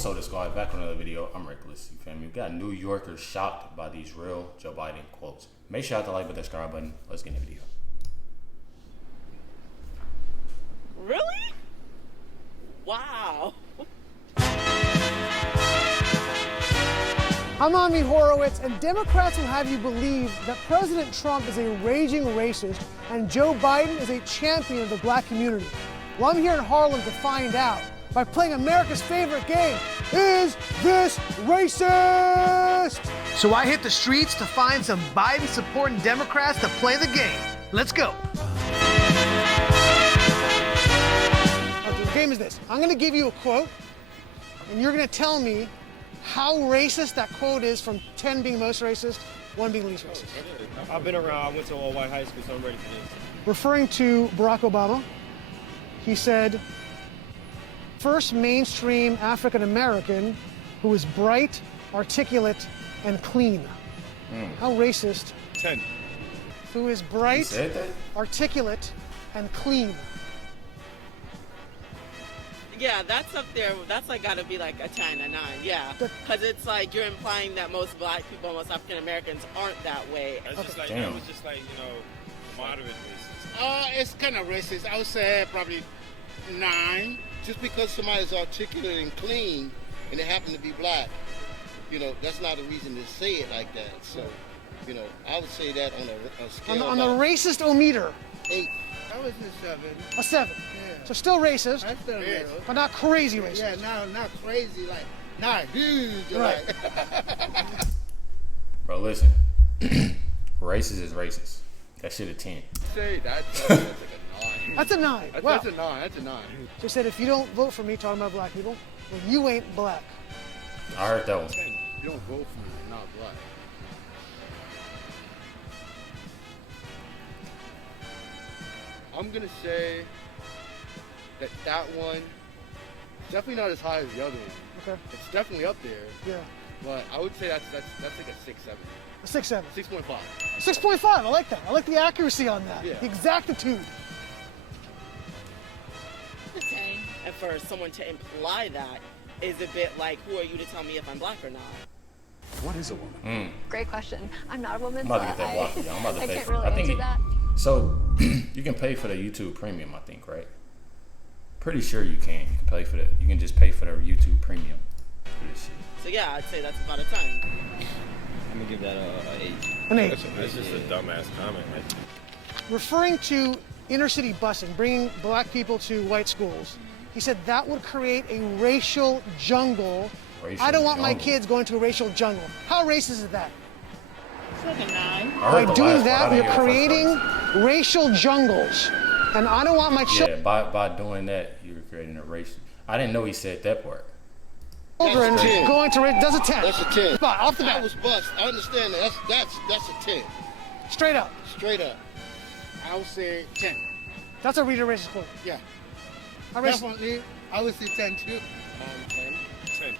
What's up, squad? Back with another video. I'm Recklezz. You feel me? We got New Yorkers shocked by these real Joe Biden quotes. Make sure you hit the like button, subscribe button. Let's get in the video. Really? Wow. I'm Ami Horowitz, and Democrats will have you believe that President Trump is a raging racist and Joe Biden is a champion of the black community. Well, I'm here in Harlem to find out by playing America's favorite game, Is This Racist? So I hit the streets to find some Biden-supporting Democrats to play the game. Let's go. Okay, the game is this. I'm gonna give you a quote, and you're gonna tell me how racist that quote is, from 10 being most racist, 1 being least racist. I've been around. I went to all-white high school, so I'm ready for this. Referring to Barack Obama, he said, first mainstream African-American who is bright, articulate, and clean. How racist? 10. Who is bright, said that? articulate, and clean. Yeah, that's up there. That's like gotta be like a 10, a 9. Yeah, because it's like you're implying that most black people, most African Americans aren't that way. That's just like, Damn. that was just like, moderate racist. It's kind of racist. I would say probably 9. Just because somebody's articulate and clean and they happen to be black, that's not a reason to say it like that. So, I would say that on a scale On the of racist-o-meter, 8. That was a 7. a 7. Yeah. So still racist, That's still Yeah. real. but not crazy racist. Yeah, not crazy, like, not huge. Right. Like, Bro, listen. Racist is racist. That shit a 10. say that's like a 9. That's a 9. Wow. That's a 9. That's a 9. So he said, if you don't vote for me, talking about black people, then you ain't black. I heard that one. You don't vote for me, you're not black. I'm gonna say that one is definitely not as high as the other one. Okay. It's definitely up there, Yeah. but I would say that's like a 6-7. A 6-7. 6.5. 6.5. I like that. I like the accuracy on that. Yeah. The exactitude. And for someone to imply that is a bit like, who are you to tell me if I'm black or not? What is a woman? Great question. I'm not a woman, I'm about to so get that block. Yeah, I'm about to I pay can't for it. really I think answer that. So, you can pay for the YouTube Premium, I think, right? Pretty sure you can. You can pay for that. You can just pay for the YouTube Premium for this shit. So yeah, I'd say that's about a 10. I'm gonna give that a 8. An 8. That's just a dumbass comment, right? Referring to inner city busing, bringing black people to white schools, he said that would create a racial jungle. Racial I don't want my jungle. kids going to a racial jungle. How racist is that? It's like a 9. I heard By the doing last that, part. I we're didn't hear the first creating part. racial jungles. And I don't want my children Yeah, by doing that, you're creating a racial. I didn't know he said that part. That's a 10. going to race. That's a 10. That's a 10. Spot, off the I bat. was bust. I understand that. That's a 10. Straight up. Straight up. I would say 10. That's a reader racist quote. Yeah. How racist? Definitely. I would say 10 too. 10.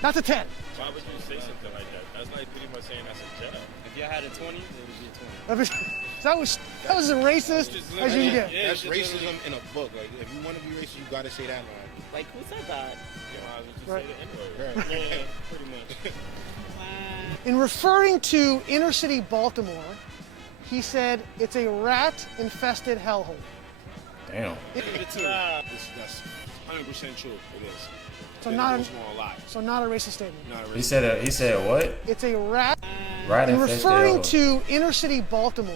That's a 10. Why would you say something like that? That's like pretty much saying that's a job. If you had a 20, it would be a 20. That was as racist as you can get. Yeah, That's just racism in a book. Like, if you want to be racist, you got to say that line. Like, who said that? You might as well just Right. say the N-word. Yeah, pretty much. In referring to inner city Baltimore, he said it's a rat-infested hellhole. Damn. It's That's 100% true. It is. So It not goes a, on a lot. so not a racist statement. Not a He racist. said what? It's a rat. Right In infested referring hellhole. to inner city Baltimore,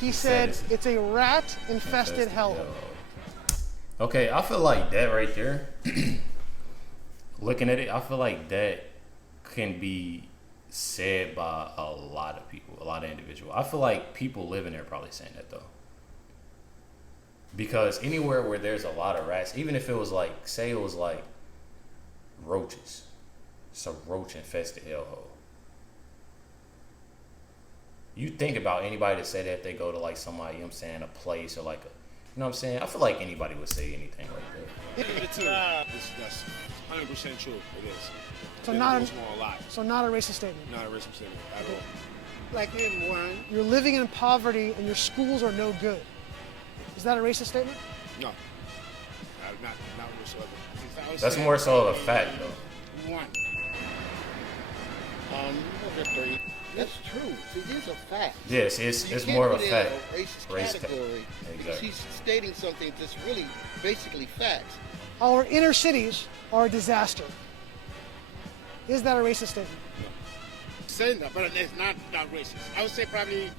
he said it's- it's a rat-infested hellhole. Okay, I feel like that right there, looking at it, I feel like that can be said by a lot of people, a lot of individuals. I feel like people living there probably saying that though. Because anywhere where there's a lot of rats, even if it was like, say it was like roaches, it's a roach infested hellhole. You think about anybody that say that they go to like somebody, you know what I'm saying, a place or like a, you know what I'm saying? I feel like anybody would say anything like that. That's 100% true. It is. So It not goes on a lot. so not a racist statement. Not a racist statement at all. Like him, one. You're living in poverty and your schools are no good. Is that a racist statement? No. not whatsoever. That's more so of a fact, though. One. Look at 3. That's true. See, these are facts. Yes, You it's can't more of put a it fact. in a racist Race category because exactly. he's stating something that's really basically facts. Our inner cities are a disaster. Is that a racist statement? Saying that, but it's not racist. I would say probably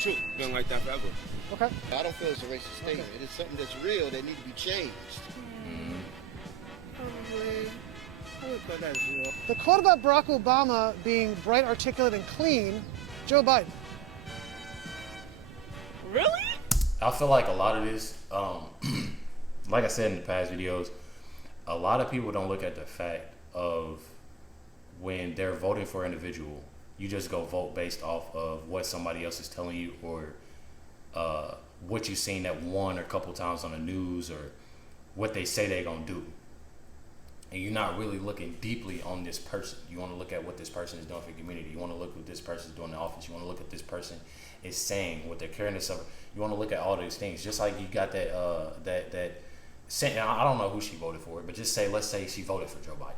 2. Been like that forever. Okay. I don't feel it's a racist statement. It is something that's real that needs to be changed. Probably, I would put that 0. The quote about Barack Obama being bright, articulate, and clean, Joe Biden. Really? I feel like a lot of this, like I said in the past videos, a lot of people don't look at the fact of when they're voting for an individual, you just go vote based off of what somebody else is telling you or what you've seen that one or a couple times on the news or what they say they're going to do. And you're not really looking deeply on this person. You want to look at what this person is doing for the community. You want to look what this person is doing in the office. You want to look at this person is saying, what they're carrying this up. You want to look at all these things. Just like you got that I don't know who she voted for, but just say, let's say she voted for Joe Biden.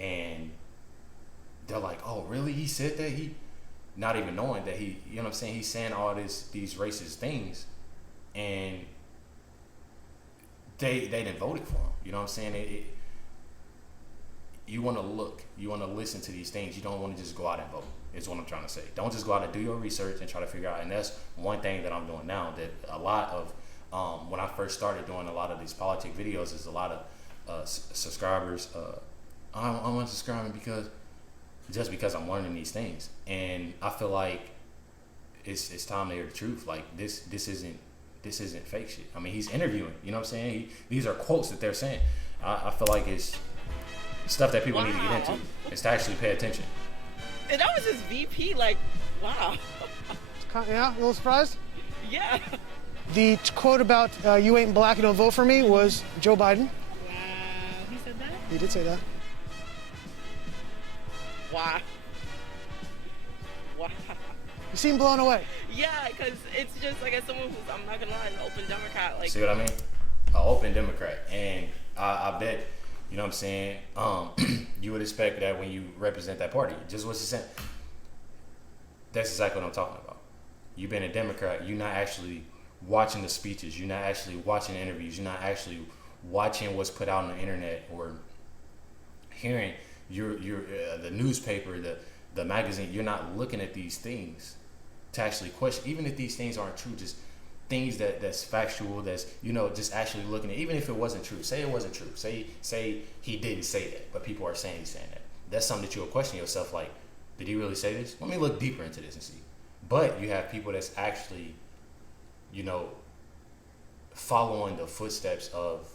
And they're like, oh, really? He said that? He, not even knowing that he, you know what I'm saying? He's saying all these racist things, and they didn't vote for him. You know what I'm saying? You want to look, you want to listen to these things. You don't want to just go out and vote, is what I'm trying to say. Don't just go out and do your research and try to figure out. And that's one thing that I'm doing now, that a lot of, when I first started doing a lot of these politic videos, is a lot of subscribers, I'm unsubscribing because I'm learning these things. And I feel like it's time to hear the truth. Like this isn't fake shit. I mean, he's interviewing, you know what I'm saying? These are quotes that they're saying. I feel like it's stuff that people need to get into. It's to actually pay attention. And that was his VP, like, wow. Yeah, a little surprised? Yeah. The quote about you ain't black, you don't vote for me was Joe Biden. Wow, he said that? He did say that. Wow. Wow. You seem blown away. Yeah, because it's just like, as someone who's, I'm not gonna lie, an open Democrat. Like, see what I mean? An open Democrat. And I bet, you know what I'm saying, you would expect that when you represent that party. Just what you said. That's exactly what I'm talking about. You've been a Democrat. You're not actually watching the speeches. You're not actually watching the interviews. You're not actually watching what's put out on the internet or hearing the newspaper, the magazine. You're not looking at these things to actually question, even if these things aren't true, just things that's factual, that's, you know, just actually looking at, even if it wasn't true, say it wasn't true, say he didn't say that, but people are saying he's saying that. That's something that you'll question yourself, like, did he really say this? Let me look deeper into this and see. But you have people that's actually, you know, following the footsteps of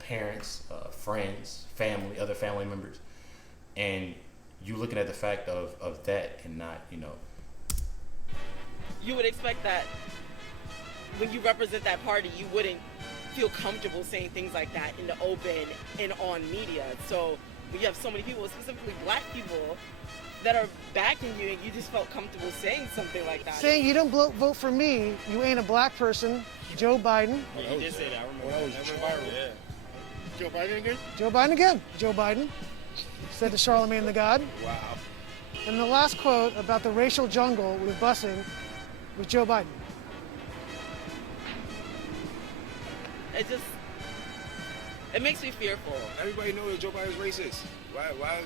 parents, friends, family, other family members, and you looking at the fact of that and not, you know. you would expect that when you represent that party, you wouldn't feel comfortable saying things like that in the open and on media. So when you have so many people, specifically black people, that are backing you, and you just felt comfortable saying something like that. Saying you don't vote for me, you ain't a black person, Joe Biden. Yeah, he did say that. I remember that. Viral. Yeah. Joe Biden again? Joe Biden again. Joe Biden said to Charlemagne the God. Wow. And the last quote about the racial jungle with busing was Joe Biden. It makes me fearful. Everybody knows that Joe Biden is racist. Why?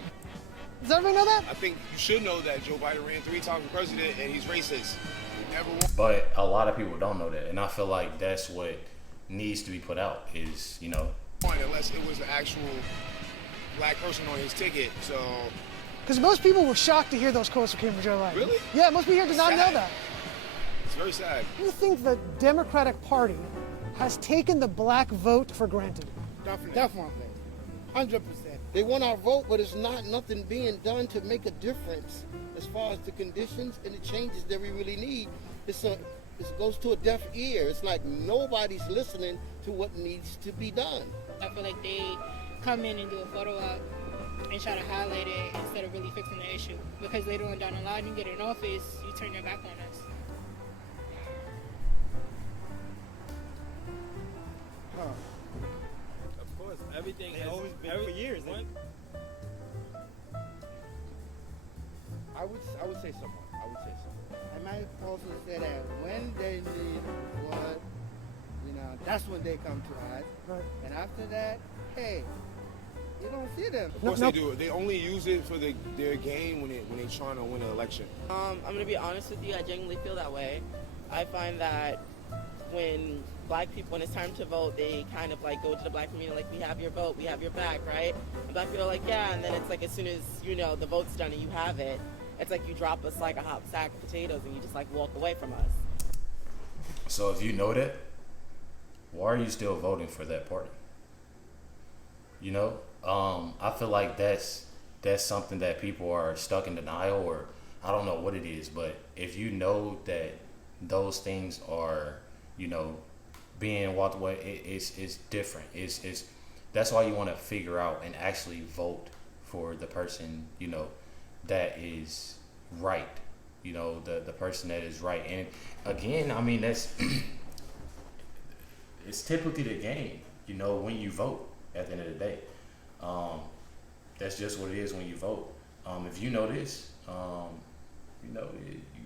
Does everybody know that? I think you should know that Joe Biden ran 3 times for president and he's racist. He never won. But a lot of people don't know that, and I feel like that's what needs to be put out is, you know. Unless it was an actual black person on his ticket, so. Because most people were shocked to hear those quotes came from Joe Biden. Really? Yeah, most people here did not know that. It's very sad. Do you think the Democratic Party has taken the black vote for granted? Definitely. 100%. They want our vote, but it's nothing being done to make a difference as far as the conditions and the changes that we really need. It goes to a deaf ear. It's like nobody's listening to what needs to be done. I feel like they come in and do a photo op and try to highlight it instead of really fixing the issue. Because later on down the line, you get in office, you turn your back on us. Of course, everything has always been for years. I would say someone. I might also say that when they need blood, that's when they come to us. Right. And after that, hey, you don't see them. Of course they do. They only use it for their game when they're trying to win an election. I'm gonna be honest with you. I genuinely feel that way. I find that when black people, when it's time to vote, they kind of like go to the black community like, we have your vote, we have your back, right? And black people are like, yeah. And then it's like as soon as the vote's done and you have it, it's like you drop us like a hot sack of potatoes and you just like walk away from us. So if you know that, why are you still voting for that party? I feel like that's something that people are stuck in denial, or I don't know what it is, but if you know that those things are, being walked away, it's different. It's that's why you want to figure out and actually vote for the person, that is right. The person that is right. And again, I mean, that's it's typically the game, when you vote at the end of the day. That's just what it is when you vote. If you know this, you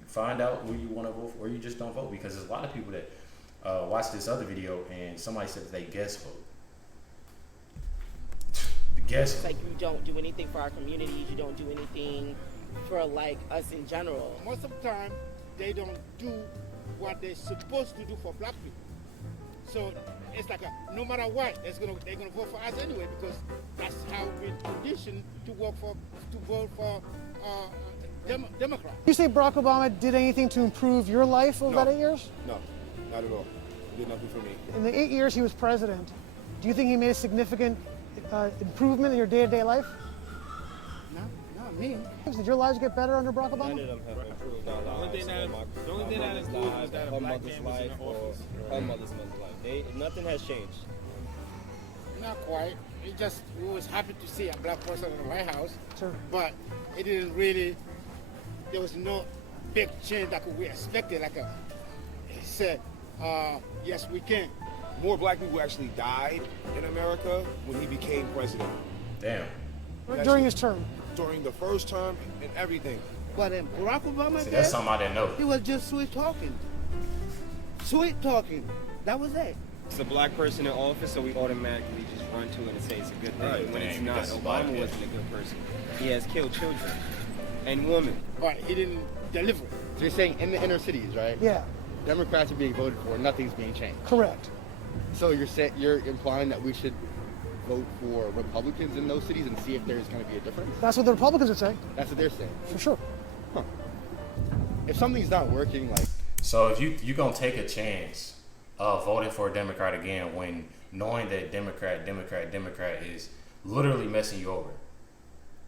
find out who you want to vote for, or you just don't vote, because there's a lot of people that watch this other video and somebody said that they guess vote. It's like you don't do anything for our communities, you don't do anything for like us in general. Most of the time, they don't do what they're supposed to do for black people. So it's like no matter what, they're gonna vote for us anyway, because that's how we're conditioned to vote for Democrats. You say Barack Obama did anything to improve your life over that 8 years? No, not at all. He did nothing for me. In the 8 years he was president, do you think he made a significant improvement in your day-to-day life? Not me. Did your lives get better under Barack Obama? None of them have improved our The only lives. thing that improved was that a black man was in the office. Her mother's life. Nothing has changed. Not quite. We was happy to see a black person in the White House. Sure. But it didn't really, there was no big change that we expected. He said, yes, we can. More black people actually died in America when he became president. Damn. During his term? During the first term and everything. But in Barack Obama, See, that's something I didn't know. he was just sweet talking. Sweet talking. That was it. It's a black person in office, so we automatically just run to it and say it's a good thing. Right, when it's dang, not. that's black, Obama yeah. wasn't a good person. He has killed children and women. But he didn't deliver. So you're saying in the inner cities, right? Yeah, Democrats are being voted for, nothing's being changed. correct. So you're implying that we should vote for Republicans in those cities and see if there's going to be a difference? That's what the Republicans would say, That's what they're saying. for sure. Huh. If something's not working, like... So if you gonna take a chance of voting for a Democrat again when knowing that Democrat is literally messing you over.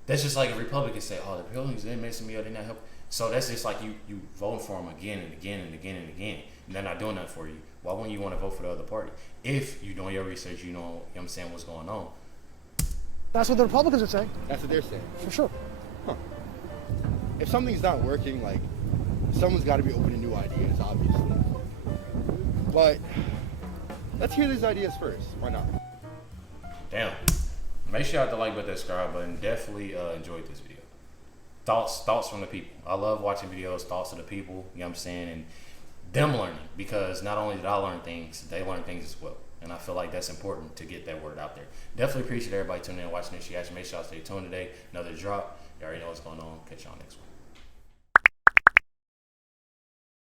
That's just like a Republican say, oh, the Republicans, they're messing me up, they're not helping. So that's just like you voting for them again and again and again and again, and they're not doing that for you. Why wouldn't you want to vote for the other party? If you doing your research, you know what I'm saying, what's going on. That's what the Republicans would say, That's what they're saying. for sure. Huh. If something's not working, like, someone's got to be open to new ideas, obviously. But let's hear these ideas first. Why not? Damn. Make sure you hit the like button, subscribe button. Definitely enjoyed this video. Thoughts from the people. I love watching videos, thoughts of the people, you know what I'm saying, and them learning, because not only did I learn things, they learn things as well. And I feel like that's important to get that word out there. Definitely appreciate everybody tuning in and watching this reaction. Make sure y'all stay tuned today. Another drop. You already know what's going on. Catch y'all next one.